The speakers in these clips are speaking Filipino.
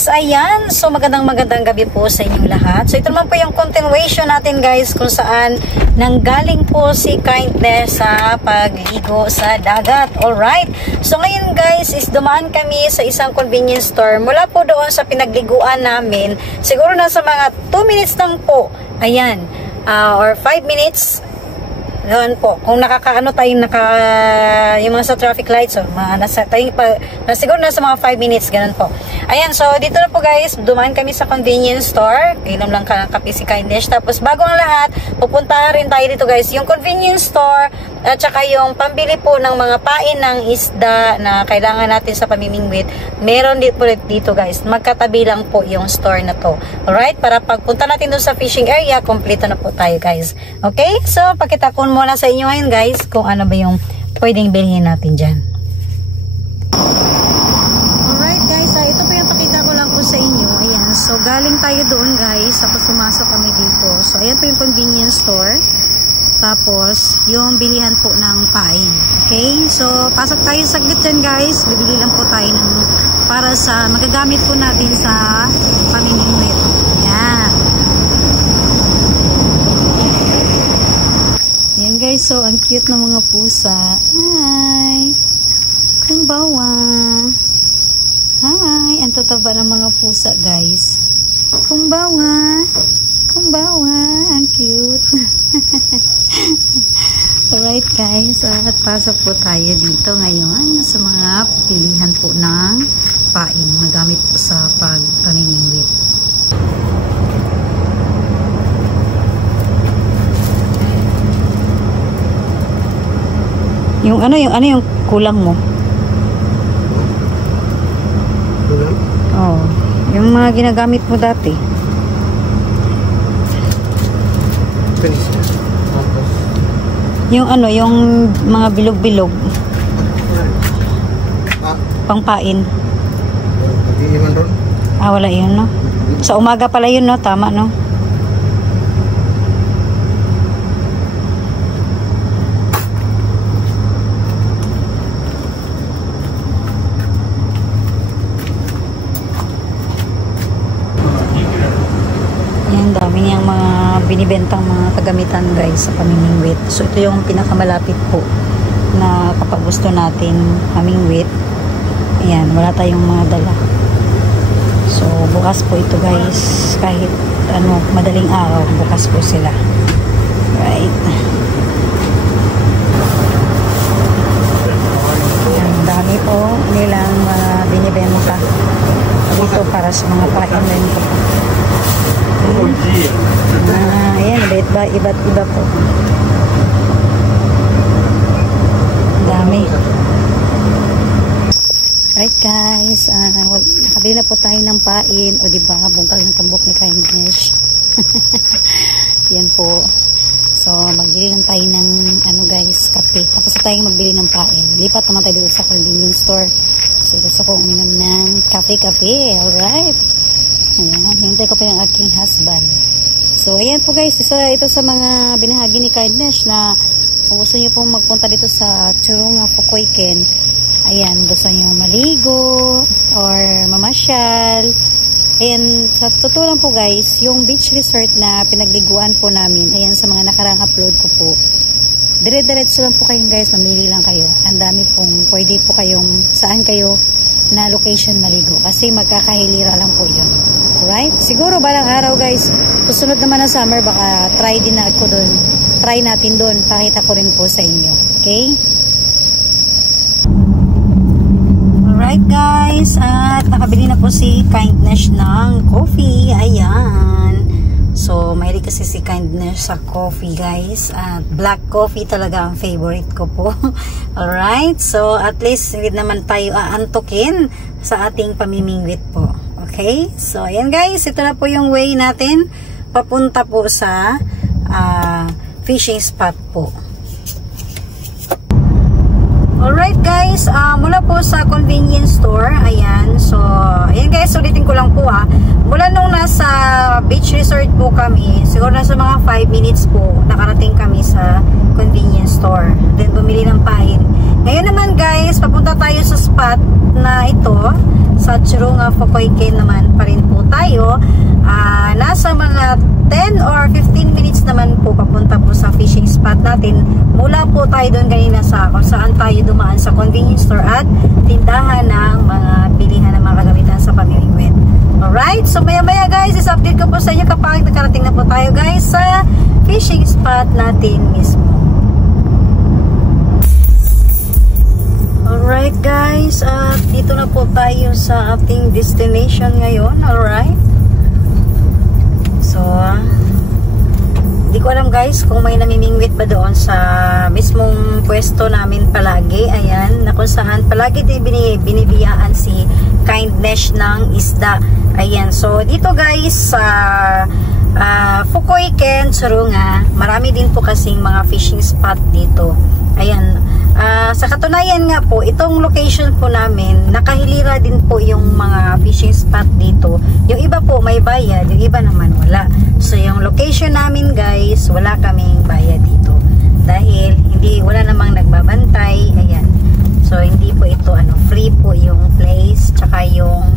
guys, ayan. So magandang gabi po sa inyong lahat. So ito naman po yung continuation natin guys kung saan nanggaling po si Kindness sa pagligo sa dagat. Alright. So ngayon guys is dumaan kami sa isang convenience store. Mula po doon sa pinagliguan namin, siguro nasa mga 2 minutes lang po. Ayan. Or 5 minutes. Doon po, kung nakakaano tayo, yung mga sa traffic lights, so, siguro nasa mga 5 minutes, ganun po. Ayan, so dito na po guys, dumaan kami sa convenience store, kailan lang ka ng kape si Kindness, tapos bago ang lahat, pupunta rin tayo dito guys, yung convenience store, at saka yung pambili po ng mga pain ng isda na kailangan natin sa pamimingwit, meron dito guys, magkatabi lang po yung store na to. Alright, para pagpunta natin doon sa fishing area, kompleto na po tayo guys. Okay, so pakita ko muna sa inyo ngayon guys kung ano ba yung pwedeng bilhin natin dyan. Alright guys, ito po yung pakita ko lang po sa inyo. Ayan, so galing tayo doon guys, tapos pumasok kami dito. So ayan po yung convenience store, tapos yung bilihan po ng pain. Okay, so pasok tayo saglit dyan guys, bibili lang po tayo ng, para sa magagamit po natin sa pamimingwit. Ayan. Yan guys, so ang cute ng mga pusa. Hi! Kumbawa! Hi! Ang tataba ng mga pusa guys. Kumbawa! Kumbawa! Ang cute! Alright guys, at pasok po tayo dito ngayon sa mga pilihan po ng pain. Magamit po sa pagpamimingwit. Yung ano yung kulang mo? Kulang? Oh, yung mga ginagamit mo dati. Yung ano, yung mga bilog-bilog. Pangpain. Hindi man ron? Wala yun, no? Sa umaga pala yun, no? Tama, no? Dami niyang mga binibentang mga kagamitan guys sa pamimingwit. So ito yung pinakamalapit po na kapag gusto natin pamingwit. Ayan, wala tayong mga dala. So bukas po ito guys, kahit ano madaling araw, bukas po sila. Right. Ayan, dami po nilang binibenta dito para sa mga pain po. Ayan, iba't iba po. Dami. Right guys, nakabili na po tayo ng pain. O diba, bungkal ng tambok ni Kindness. Yan po. So magbili lang tayo ng ano guys, kape. Tapos tayo magbili ng pain. Lipat naman tayo dito sa convenience store. So gusto ko uminom ng kape-kape. Alright. Ayan, hintay ko pa yung aking husband. So, ayan po guys, ito sa mga binahagi ni Kindness na kung gusto nyo pong magpunta dito sa Churunga, Pukoyken, ayan, gusto nyo maligo or mamasyal. Ayan, sa totoo lang po guys, yung beach resort na pinagliguan po namin, ayan, sa mga nakarang upload ko po, dire-diretso lang po kayo guys, mamili lang kayo. Ang dami pong, pwede po kayong, saan kayo na location maligo. Kasi magkakahilira lang po yun. Alright? Siguro balang araw guys, susunod naman na summer, baka try din na ako doon. Try natin doon. Pakita ko rin po sa inyo. Okay? Alright guys, at nakabili na po si Kindness ng coffee. Ayan. So, mahilig kasi si Kindness sa coffee guys. At black coffee talaga ang favorite ko po. Alright? So, at least hindi naman tayo aantukin sa ating pamimingwit po. Okay? So, ayan guys. Ito na po yung way natin papunta po sa fishing spot po. Alright guys. Mula po sa convenience store. Ayan. So, ayan guys. Ulitin ko lang po mula nung nasa beach resort po kami, siguro nasa mga 5 minutes po, nakarating kami sa convenience store. Then, bumili ng pain. Ngayon naman guys, papunta tayo sa spot na ito, sa sa Churunga, Fukoyken naman pa rin po tayo. Nasa mga 10 or 15 minutes naman po papunta po sa fishing spot natin. Mula po tayo doon kanina sa kung saan tayo dumaan sa convenience store at tindahan ng mga bilihan ng mga kagamitan sa pamimingwit. Alright, so maya maya guys, is-update ko po sa inyo kapag nakarating na po tayo guys sa fishing spot natin mismo. Alright guys, at dito na po tayo sa ating destination ngayon. Alright. So, di ko alam guys kung may namimingwit ba doon sa mismong pwesto namin palagi. Ayan, na kung saan palagi din binibiyaan si Kindness ng isda. Ayan, so dito guys sa Fukoyken, Churunga, marami din po kasing mga fishing spot dito. Ayan, sa katunayan nga po, itong location po namin, nakahilira din po yung mga fishing spot dito. Yung iba po may bayad, yung iba naman wala. So yung location namin guys, wala kaming bayad dito. Dahil wala namang nagbabantay. Ayan. So hindi po ito free po yung place, tsaka yung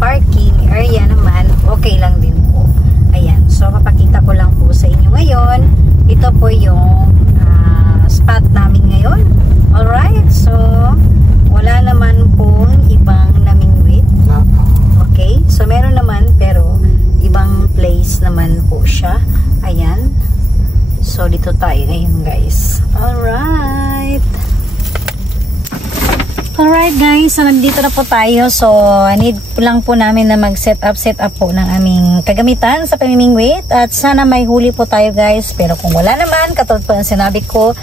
parking area naman, okay lang din po. Ayan. So papakita ko lang po sa inyo ngayon. Ito po yung spot namin ngayon. Alright, so wala naman pong ibang namingwit. Okay, so meron naman pero ibang place naman po siya. Ayan. So dito tayo ngayon guys. Alright. Alright guys, so nandito na po tayo. So need lang po namin na mag-set up po ng aming kagamitan sa pamimingwit. At sana may huli po tayo guys. Pero kung wala naman, katulad po ang sinabi ko,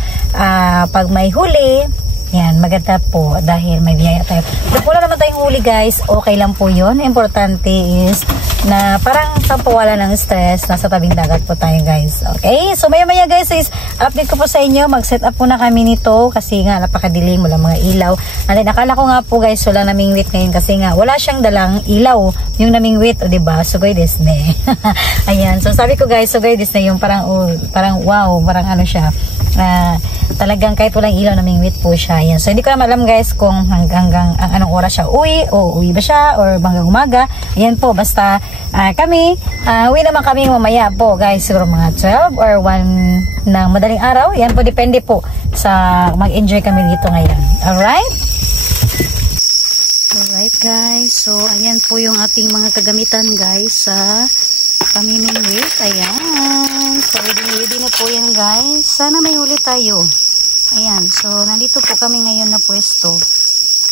pag may huli, yan, maganda po dahil may biyaya tayo. Kung wala naman tayong huli guys, okay lang po yun. Importante is na parang wala ng stress, nasa tabing dagat po tayo guys. Okay, so maya maya guys is update ko po sa inyo. Mag-set up po na kami nito kasi nga napakadilim, wala mga ilaw. And then nakala ko nga po guys wala namingwit ngayon kasi nga wala siyang dalang ilaw yung namingwit, o diba? So guys, Disney. Ayan, so sabi ko guys, so guys, Disney yung parang wow, parang ano siya. Talagang kahit walang ilaw namingwit po siya. Ayan. So hindi ko na alam guys kung hanggang anong oras siya uwi ba siya or hanggang umaga. Ayan po, basta kami, uwi naman kami mamaya po guys, siguro mga 12 or 1 ng madaling araw. Yan po, depende po sa mag-enjoy kami dito ngayon. Alright? Alright guys, so ayan po yung ating mga kagamitan guys sa pamimingwit. Ayan, so ready na po yan guys. Sana may huli tayo. Ayan, so nandito po kami ngayon na pwesto.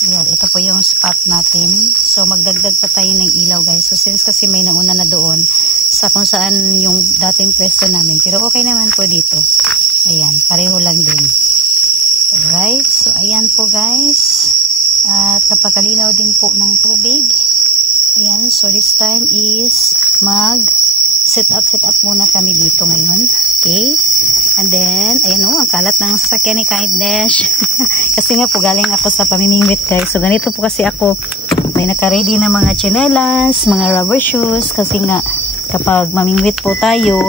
Ayan, ito po yung spot natin. So magdagdag pa tayo ng ilaw guys. So since kasi may nauna na doon sa kung saan yung dating pwesto namin. Pero okay naman po dito. Ayan, pareho lang din. Alright, so ayan po guys. At napakalinaw din po ng tubig. Ayan, so this time is set up muna kami dito ngayon. Okay? And then, ayan o, ang kalat ng sasakyan ni Kindness. Kasi nga po, galing ako sa pamimingwit guys. So, ganito po kasi ako, may naka-ready na mga tsinelas, mga rubber shoes. Kasi nga, kapag mamingwit po tayo,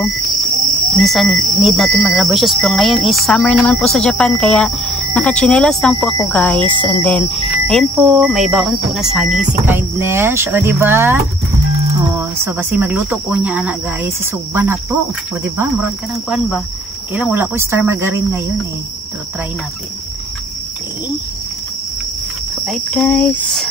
minsan need natin mag-rubber shoes. Pero ngayon is summer naman po sa Japan, kaya naka-tsinelas lang po ako guys. And then, ayan po, may baon po na saging si Kindness. O, diba? Oh, so basi magluto ko niya anak guys, sisuban na to. O diba, murag ka ng kuan ba? Kailang wala ko star margarine ngayon eh. So try natin. Okay. Alright guys.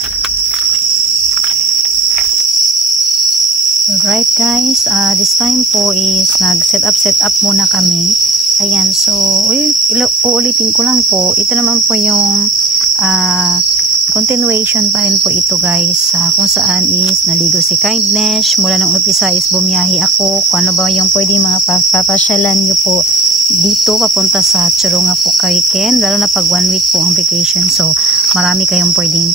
Alright guys, this time po is nag-set up muna kami. Ayan, so uulitin ko lang po. Ito naman po yung continuation pa rin po ito guys, kung saan is naligo si Kindness. Mula nung umpisa is bumiyahe ako kung ano ba yung pwede mga papasyalan nyo po dito papunta sa Churunga, Fukoyken, lalo na pag 1 week po ang vacation. So marami kayong pwedeng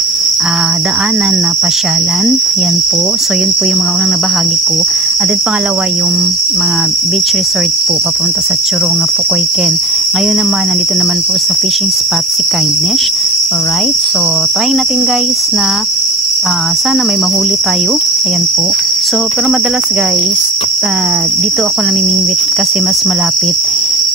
daanan na pasyalan. Yan po, so yun po yung mga unang nabahagi ko. At then pangalawa yung mga beach resort po papunta sa Churunga, Fukoyken. Ngayon naman nandito naman po sa fishing spot si Kindness. Alright, so try natin guys na sana may mahuli tayo. Ayan po. So pero madalas guys, dito ako namimingwit kasi mas malapit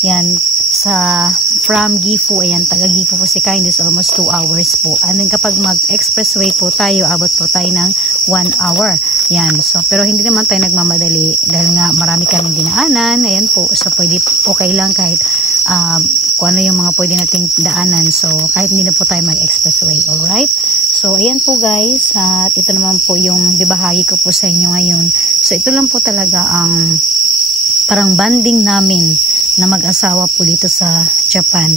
yan sa from Gifu. Ayan, taga Gifu po si Kindness, almost 2 hours po. And then kapag mag-expressway po tayo, abot po tayo ng 1 hour. Ayan, so pero hindi naman tayo nagmamadali dahil nga marami kaming dinaanan. Ayan po, so pwede okay lang kahit kung ano yung mga pwede nating daanan. So kahit hindi na po tayo mag-expressway. Alright? So ayan po guys, at ito naman po yung bibahagi ko po sa inyo ngayon. So ito lang po talaga ang parang banding namin na mag-asawa po dito sa Japan.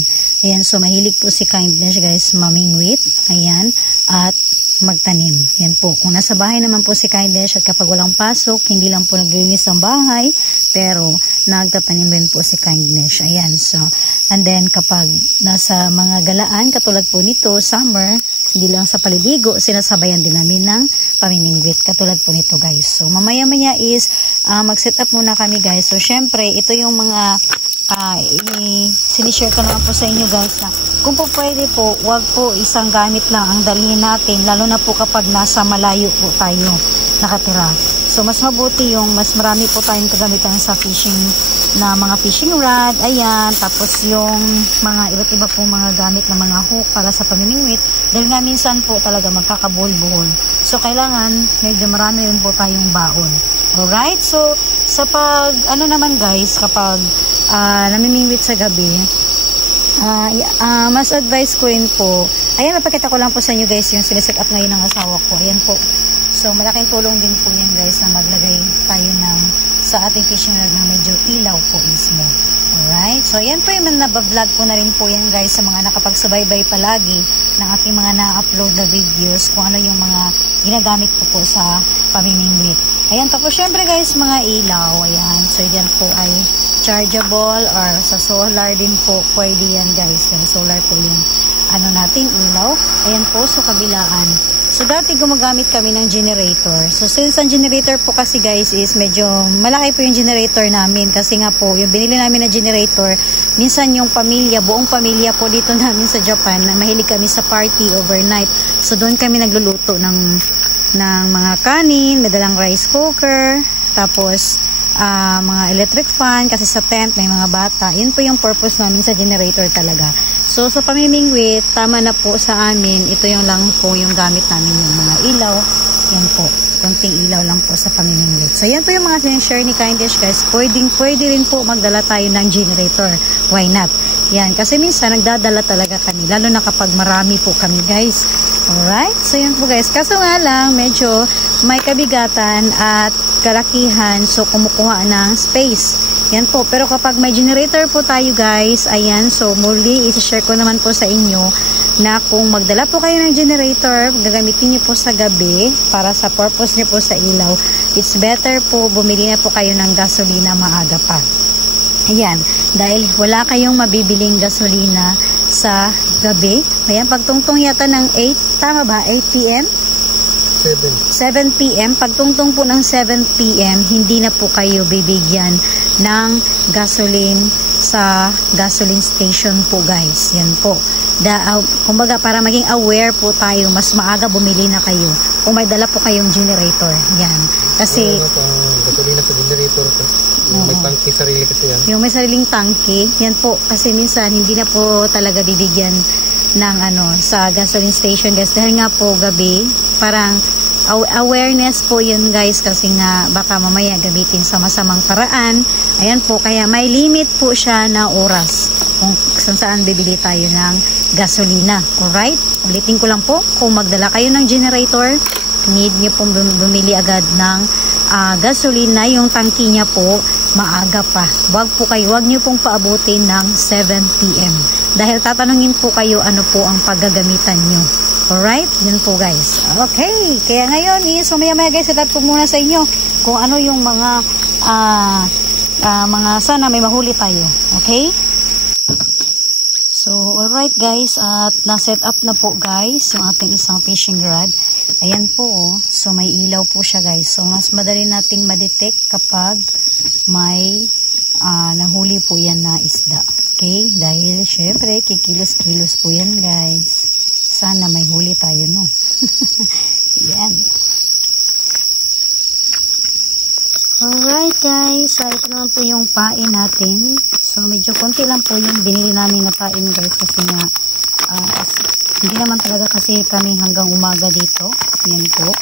Ayan, so mahilig po si Kindness guys mamingwit. Ayan, at magtanim. Yan po. Kung nasa bahay naman po si Kindness at kapag walang pasok, hindi lang po naglilinis ng bahay, pero nagtatanim rin po si Kindness. Ayan, so, and then kapag nasa mga galaan, katulad po nito, summer, hindi lang sa paliligo, sinasabayan din namin ng pamimingwit. Katulad po nito guys. So mamaya-maya is mag-set up muna kami guys. So syempre, ito yung mga sinishare ko naman po sa inyo guys na kung po pwede po, wag po isang gamit lang ang dalhin natin, lalo na po kapag nasa malayo po tayo nakatira. So mas mabuti yung mas marami po tayong kagamitan sa fishing na mga fishing rod, ayan, tapos yung mga iba't iba pong mga gamit na mga hook para sa pamimingwit dahil nga minsan po talaga magkakabuhol-buhol. So kailangan medyo marami rin po tayong baon. Alright, so sa pag ano naman guys, kapag namimingwit sa gabi, mas advice ko rin po, ayan, napakita ko lang po sa inyo guys yung siniset up ngayon ng asawa ko. Ayan po. So, malaking tulong din po yan guys na maglagay tayo ng sa ating fishing rod na medyo ilaw po mismo. Alright? So, ayan po yung nabablog po na rin po yan guys sa mga nakapagsubaybay palagi ng aking mga na-upload na videos kung ano yung mga ginagamit ko po sa pamimingwit. Ayan, tapos syempre guys, mga ilaw. Ayan, so yan po ay chargeable or sa solar din po. Pwede yan guys. Yung solar po yung ano natin, ilaw. Ayan po, so kabilaan. So dati gumagamit kami ng generator. So since ang generator po kasi guys is medyo malaki po yung generator namin. Kasi nga po, yung binili namin na generator, minsan yung pamilya, buong pamilya po dito namin sa Japan, na mahilig kami sa party overnight. So doon kami nagluluto ng mga kanin, may dalang rice cooker, tapos mga electric fan, kasi sa tent may mga bata. Yun po yung purpose namin sa generator talaga. So sa pamimingwit, tama na po sa amin, ito yung lang po yung gamit namin, yung mga ilaw. Yan po, konting ilaw lang po sa pamimingwit. So yan po yung mga sinishare ni Kindness guys. Pwede rin po magdala tayo ng generator. Why not? Yan, kasi minsan nagdadala talaga kami, lalo na kapag marami po kami guys. Alright, so yan po guys. Kaso nga lang, medyo may kabigatan at kalakihan, so kumukuha ng space. Yan po, pero kapag may generator po tayo guys, ayan, so muli isi-share ko naman po sa inyo na kung magdala po kayo ng generator, gagamitin niyo po sa gabi para sa purpose niyo po sa ilaw, it's better po bumili na po kayo ng gasolina maaga pa. Ayan, dahil wala kayong mabibiling gasolina sa gabi. Ayan, pagtungtong yata ng 8, tama ba? 8 p.m.? 7 p.m. Pagtungtong po ng 7 p.m., hindi na po kayo bibigyan ng gasoline sa gasoline station po guys. Yan po. Kumbaga para maging aware po tayo, mas maaga bumili na kayo kung may dala po kayong generator. Yan. Kasi gasolina sa generator ko. Yung may tangke sarili kasi yan. Yung may sariling tangke, yan po. Kasi minsan hindi na po talaga bibigyan ng sa gasoline station guys. Dahil nga po gabi, parang awareness po yun guys, kasi nga baka mamaya gamitin sa masamang paraan. Ayan po, kaya may limit po siya na oras kung saan bibili tayo ng gasolina. Alright? Ulitin ko lang po, kung magdala kayo ng generator, need nyo pong bumili agad ng gasolina, yung tangki niya po maaga pa. Wag nyo pong paabutin ng 7 p.m. dahil tatanungin po kayo ano po ang paggagamitan nyo. Alright? Yun po guys. Okay. Kaya ngayon is, maya guys, set up ko muna sa inyo kung ano yung mga sana may mahuli tayo. Okay? So, alright guys, at na-set up na po guys yung ating isang fishing rod. Ayan po, oh. So may ilaw po siya guys. So mas madali nating ma-detect kapag may nahuli po yan na isda. Okay? Dahil syempre kikilos-kilos po yan guys. Sana may huli tayo, no? Yan. Alright guys, so ito naman po yung pain natin. So medyo konti lang po yung binili namin na pain guys kasi nga hindi naman talaga kasi kami hanggang umaga dito. Yan po.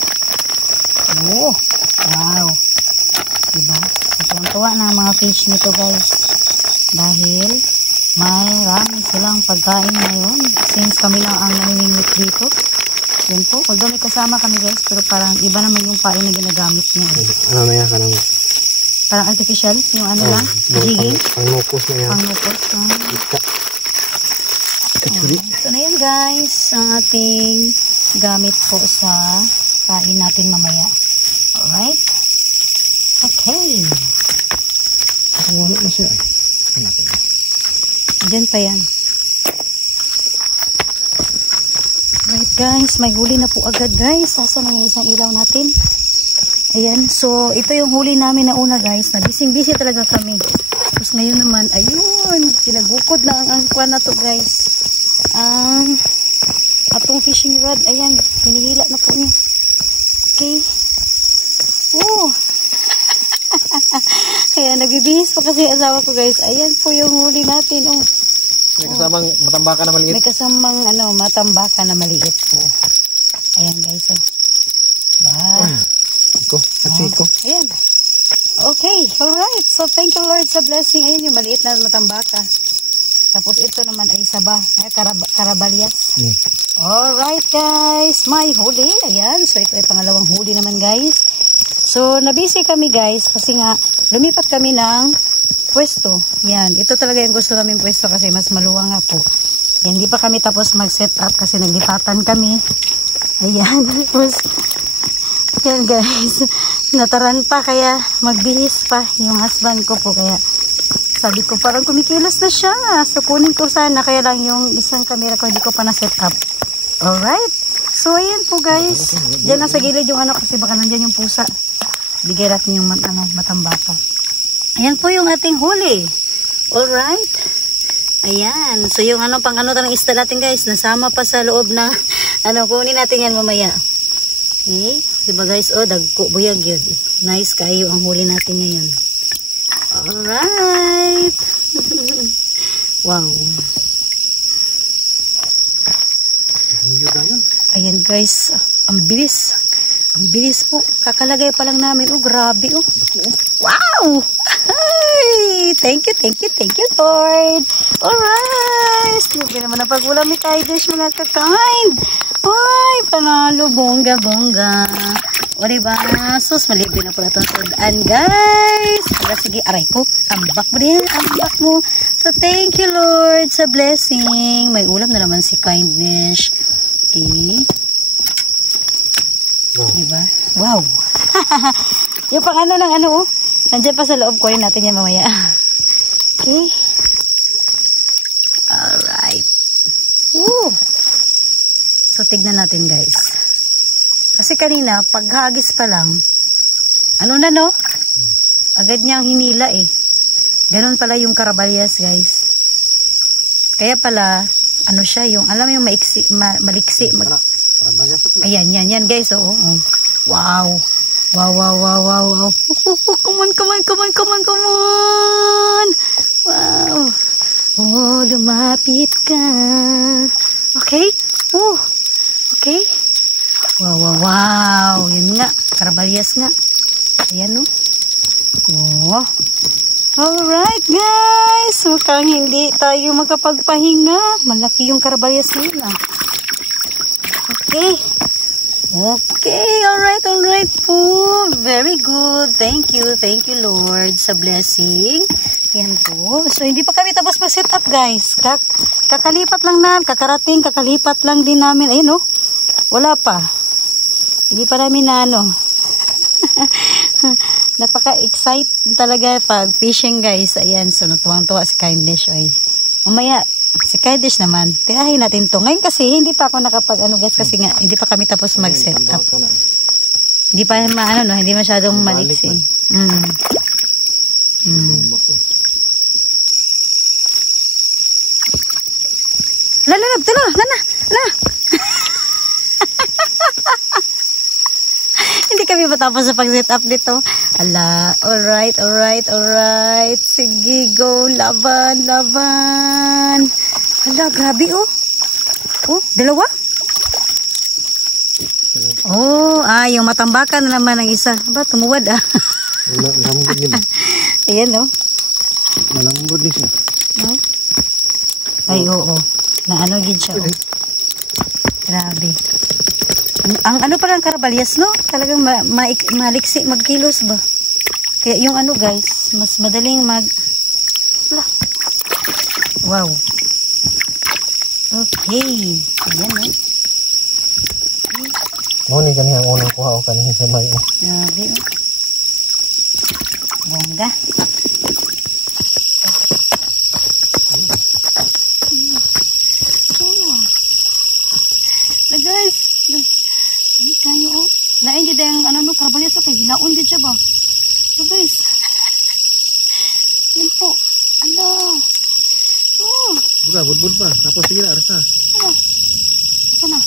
Oh, wow. Diba? So tuwa na ang mga fish nito guys. Dahil marami silang pagkain ngayon. Since kami lang ang namimingwit dito. Yan po. Although may kasama kami guys. Pero parang iba naman yung pain na ginagamit niya. Ano na yan ka nang... Parang artificial. Yung ano lang. Jigging. Pangnukos na yan. Pangnukos. Kachuri. Ito na yan guys. Ang ating gamit po sa kain natin mamaya. Alright. Okay. Wala na siya. Diyan pa yan. Alright guys. May huli na po agad guys. Saan na yung isang ilaw natin? Ayan. So ito yung huli namin na una guys. Nabising-busy talaga kami. Tapos ngayon naman, ayun. Pinagukod na ang kuwan na to guys. Atong fishing rod. Ayan. Hinihila na po niya. Okay. Oh. Kaya nagbibihis pa kasi asawa ko guys. Ayan po yung huli natin. Oh. May kasamang matambakan na maliit. May kasamang matambakan na maliit po. Ayan guys. Oh. Ba. Iko. Iko. Ayan. Okay. Alright. So thank you Lord sa blessing. Ayan yung maliit na matambaka. Tapos ito naman ay saba. Karabalyas. Alright guys. May huli. Ayan. So ito ay pangalawang huli naman guys. So, nabisi kami guys kasi nga lumipat kami ng pwesto. Yan, ito talaga yung gusto namin pwesto kasi mas maluwang nga po. Yan, di pa kami tapos mag-set up kasi naglipatan kami. Ayan, tapos yan guys, nataranta kaya magbihis pa yung husband ko po. Kaya sabi ko parang kumikilos na siya. So, kunin ko sana kaya lang yung isang camera ko hindi ko pa na-set up. Alright. So, ayan po guys. Diyan na sa gilid yung kasi baka nandyan yung pusa. Bigay natin yung matambaka. Ayan po yung ating huli. Alright. Ayan. So, yung pang ng isda natin guys. Nasama pa sa loob na kunin natin yan mamaya. Okay. Diba guys? Oh, dagko. Buyag yun. Nice kayo ang huli natin ngayon. Alright. Wow. Ayan guys, ang bilis. Ang bilis po. Kakalagay pa lang namin. Oh, grabe oh. Wow! Ay, thank you Lord. Alright. Sige naman ang pag-ulam ni Kaidish mga kakain. Ay, panalo. Bongga. O diba? Sus, malibre na po na itong sudaan guys. Sige, aray ko. Ambak mo din. Ambak mo. So, thank you Lord sa blessing. May ulam na naman si Kindness. Okay. Diba? Wow. Yung pang oh. Nandiyan pa sa loob ko rin natin yan mamaya. Okay. Alright. Woo. So, tignan natin guys. Kasi kanina, paghagis pa lang, agad niyang hinila eh. Ganun pala yung karabalyas guys. Kaya pala, siya yung, alam mo yung maliksi. Ayan guys, oo. Wow. Wow. Come on. Wow. Oh, lumapit ka. Okay? Oh. Okay? Wow. Yan nga. Karabalyas nga. Ayan, oh. Alright, guys. Mukhang hindi tayo makapagpahinga. Malaki yung karabalyas nila. Okay. Alright po. Very good. Thank you Lord sa blessing. Yan po. So, hindi pa kami tapos mag-set up guys. Kakalipat lang din namin. Ayun wala pa. Hindi pa namin napaka-excite talaga pag fishing guys. Ayan. So, natuwang-tuwa si Kindness. Mamaya, si Kindness naman, tirahin natin to. Ngayon kasi, hindi pa ako guys, kasi nga, hindi pa kami tapos mag-set up. Hindi pa hindi masyadong maliksi. Lala. Hindi kami matapos sa pag-set up dito. Ala, alright, alright, alright. Sige, go, laban, laban. Ala, grabe oh. Oh, dalawa? Oh, yung matambakan na naman ang isa. Aba, tumuwad ah. Malambot din. Ayan oh. Malambot din siya. No? Ay, oo. Na ano gid siya oh. Grabe. Ang ano pala ang karabalyas no? Talagang maliksi magkilos ba? Kaya yung ano guys, mas madaling Wala. Wow. Okay. Ayan eh. Ngunit kani ang unang kuha o kani sa may o. Grabe oh. Bongga. Oh. Guys. Ay, kayo oh. Lain gid ang ano no, karabalyas okay. Hilaon gid siya ba? So guys. Yan po. Ala. Oh. Diba, budbud pa. Tapos sige na, arasa. Ako na.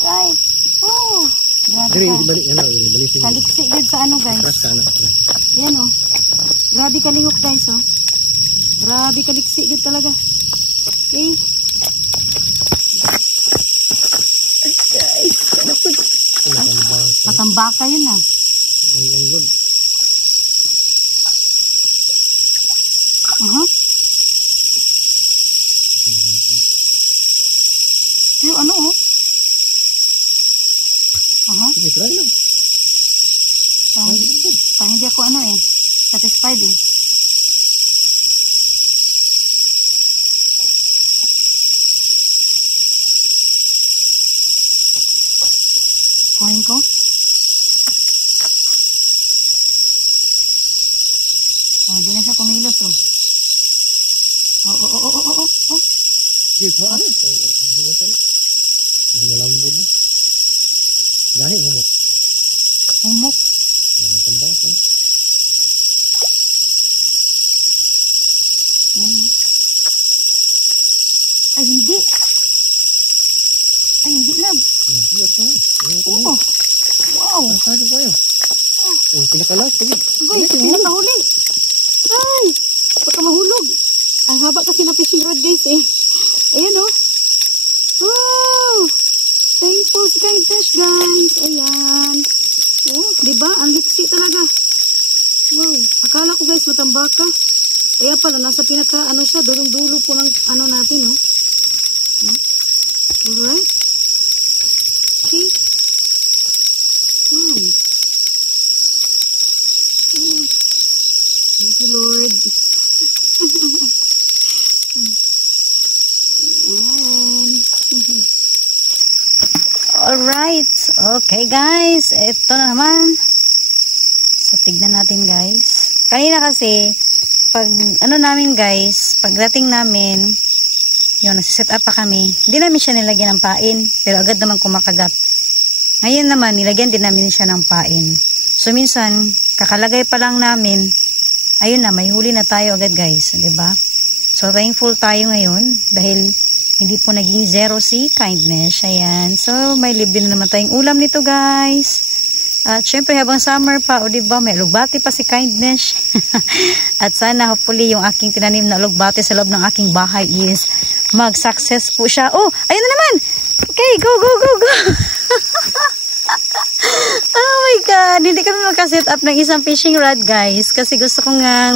Alright. Oh. Grabe Diri, ka. balik, balik. Kaliksi gid sa ano guys. Atras ka na. Yan oh. Grabe kalihok guys oh. Grabe kaliksi gid talaga. Okay. Guys, ano po? Matambaka yun ah. Malambot. Pero ano oh? Sige, try lang. Parang hindi ako ano eh. Satisfied eh. Kunin ko. Oh, hindi na siya kumilos oh. Oh. Sige, ano? Hindi malambot na. Dahil humok. Humok. Matambakan. Ayan oh. Ay, hindi. Ay, hindi lang. Oo. Wow. Ano kayo? Oh, kinakalas. Sige. Guys, kinakahuli. Ay, baka mahulog. Ang haba kasi na fishing rod guys eh. Ayan oh. Wow. Thankful sa kindness guys. Ayan. Oh, diba? Ang liksi talaga. Wow. Akala ko guys matambaka. Kaya pala nasa pinaka ano siya, dulong-dulo po ng ano natin oh. Alright. Okay. Wow. Oh. Thank you Lord. Ayan. Alright. Okay guys. Ito na naman. So tignan natin guys. Kanina kasi pag ano namin guys, pagdating namin yun, nagsiset up pa kami. Hindi namin siya nilagyan ng pain. Pero agad naman kumakagat. Ngayon naman, nilagyan din namin siya ng pain. So minsan, kakalagay pa lang namin, ayun na, may huli na tayo agad guys. Diba? So thankful tayo ngayon. Dahil hindi po naging zero si kindness. Ayan. So may libre na naman tayong ulam nito guys. At syempre habang summer pa, o diba, may alugbati pa si kindness. At sana hopefully yung aking tinanim na alugbati sa loob ng aking bahay is mag-success po siya. Oh, ayun na naman. Okay, go. Oh my God. Hindi kami magka-set up ng isang fishing rod guys. Kasi gusto ko nga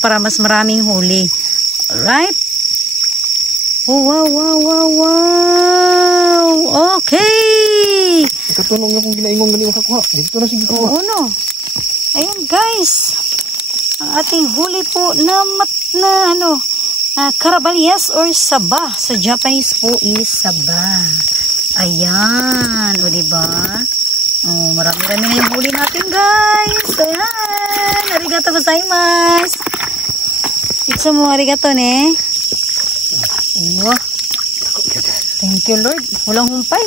para mas maraming huli. Alright. Oh, wow. Okay. Ikatunong na kung ginaingon galing makakuha. Dito na sige kuha. Oo no. Ayun guys. Ang ating huli po na karabalyas or saba. Sa Japanese po is saba. Ayan. O diba? Oh, marami-rami na yung huli natin guys. Ayan. Arigato gozaimasu. Itsu mo arigato ne. Wow. Thank you Lord. Walang humpay.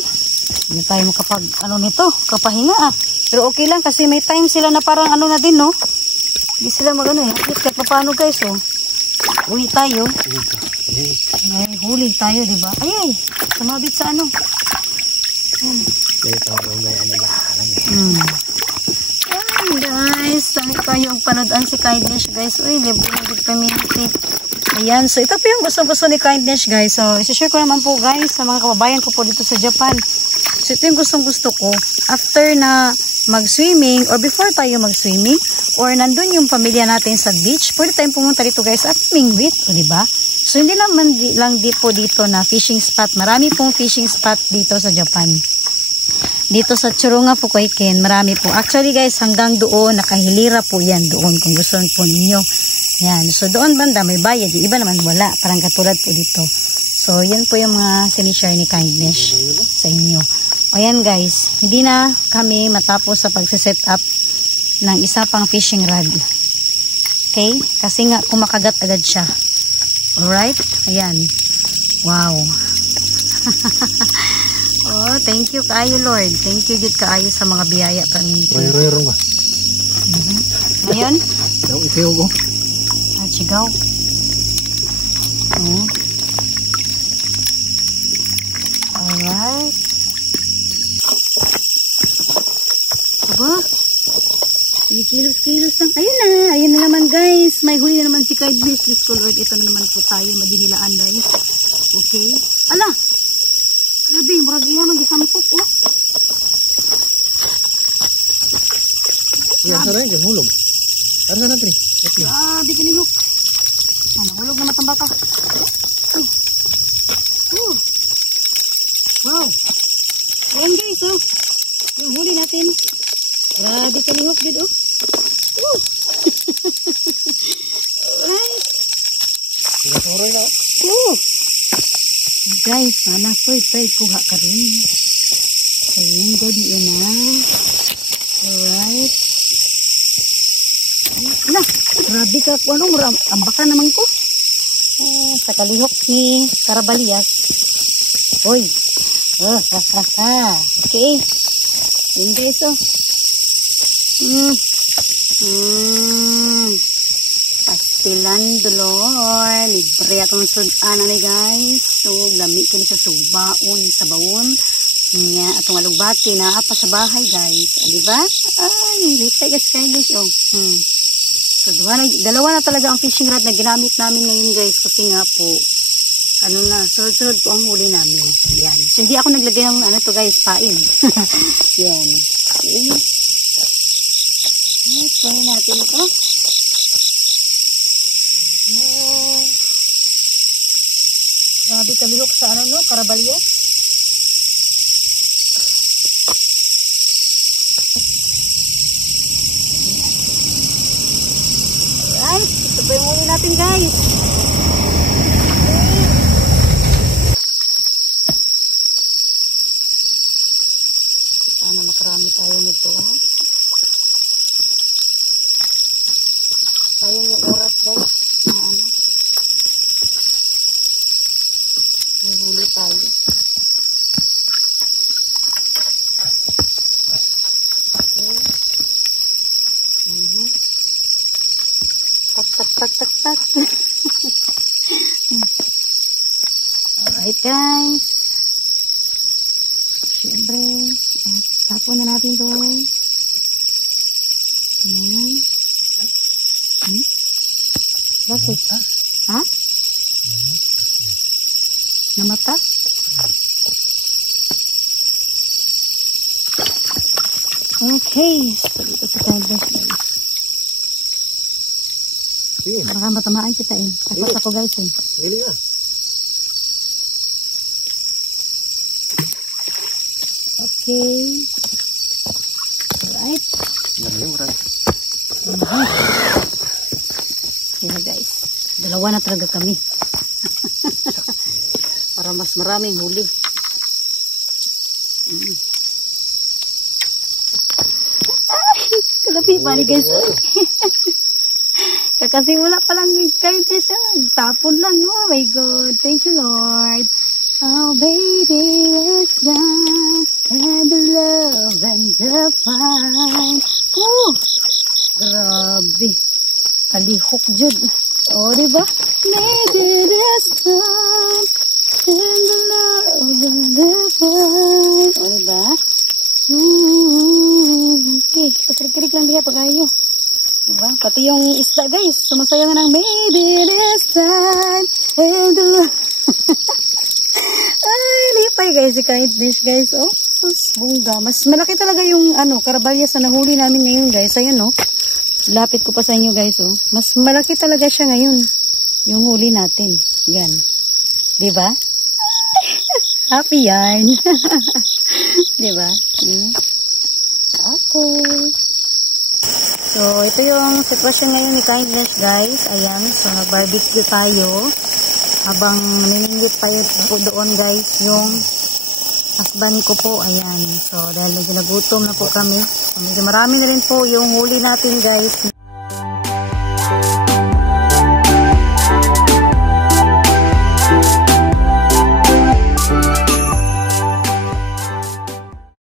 Hindi tayo makapag nito. Kapahinga ah. Pero okay lang kasi may time sila na parang na din no. Hindi sila magano eh. At least kahit paano guys oh. Uwi tayo. May huli tayo, di ba? Ay, sumabit sa ano. Sani kayo ang panoodaan si Kindness guys. Uy, libre na dito community. Ayan, so ito po yung gusto ni Kindness guys. So, isi-share ko naman po guys sa mga kababayan ko po dito sa Japan. So, ito yung gusto ko. After na mag-swimming or before tayo mag-swimming or nandun yung pamilya natin sa beach, pwede tayong pumunta dito guys at mingwit, o diba? So, hindi naman lang po dito na fishing spot. Marami pong fishing spot dito sa Japan. Dito sa Churunga, Fukuoken, marami po. Actually guys, hanggang doon, nakahilira po yan doon kung gusto po ninyo. Yan. So, doon banda, may bayad. Yung iba naman wala. Parang katulad po dito. So, yan po yung mga sinishare ni Kindness sa inyo. O yan guys, hindi na kami matapos sa pagsiset up ng isa pang fishing rod. Okay? Kasi nga, kumakagat agad siya. Alright? Ayan. Wow. Oh, thank you kaayo Lord. Thank you good kaayo sa mga biyaya pa minsan. Roy ba? Ngayon? Ikaw ko. Sigaw. Alright. Aba? Kilos-kilos lang. Ayun na. Ayun na naman guys. May huli na naman si Kindness. Diyos ko Lord. Ito na naman po tayo. Maghihilaan guys. Okay. Ala! Grabe. Murag iya mag-isampok. Oh. Yan sa rin. Hulog. Ano na natin? Grabe kanihok. Nahulog na matamba ka. Wow. Ayan guys, oh. Yung huli natin. Grabe kalihok din, oh. Alright. Pinasuroy na. Guys, mana po try kuha ka rin. Ayun, good yun na. Alright. Ala, grabe ka. Anong ambaka naman ko? Sa kalihok ni Karabalias. Hoy. Okay. Yun guys, oh. Pastilan dolor. Libre atong sudan na guys. So, lami ka sa subaon, sa bawon. Nya, atong alugbati na apa sa bahay guys. Diba? Ay, libre guys guys, oh. So, dalawa na talaga ang fishing rod na ginamit namin ngayon guys. Kasi nga po, ano na, sunod-sunod po ang huli namin. Yan. So, hindi ako naglagay ng ano to guys, pain. Yan. Okay. At, paano natin ito? Grabe kalihok sa ano no, Karabalya. Alright, ito pa yung huli natin guys. Sana makarami tayo nito. Sayang yung oras guys. Na ano. May huli tayo. Okay. Tak. Alright guys. Siyempre, tapon na natin ito. Yan. Bakit? Ha? Namata? Okay. So, dito sa Kindness guys. Baka matamaan kita eh. Takot ako guys eh. Huli na. Okay. Alright. Yan guys. Dalawa na talaga kami. Para mas maraming huli. Kalabi pa ni guys. Kakasimula pa lang yung Kindness. Tapon lang. Oh my God. Thank you Lord. Oh baby, let's dance and the love and the fun. Grabe. Kalihok jud. O, diba? Make it this time and the love and the fun. O, diba? Okay. Pagkirig lang diya pag-ayo. Diba? Pati yung isda guys, sumasayaw ng maybe this time and ay, lipay guys si Kindness guys. Oh, sus, bongga. Mas malaki talaga yung karabalyas na nahuli namin ngayon guys. Ayan oh. Lapit ko pa sa inyo guys oh. Mas malaki talaga siya ngayon. Yung huli natin. Yan. Diba? Happy yan. Diba? Okay. So, ito yung sitwasyon ngayon ni Kindness guys. Ayan. So, nag-barbecue tayo. Habang naniningit pa yun po doon guys. Yung husband ko po. Ayan. So, dahil nagutom na po kami. So, medyo marami na rin po yung huli natin guys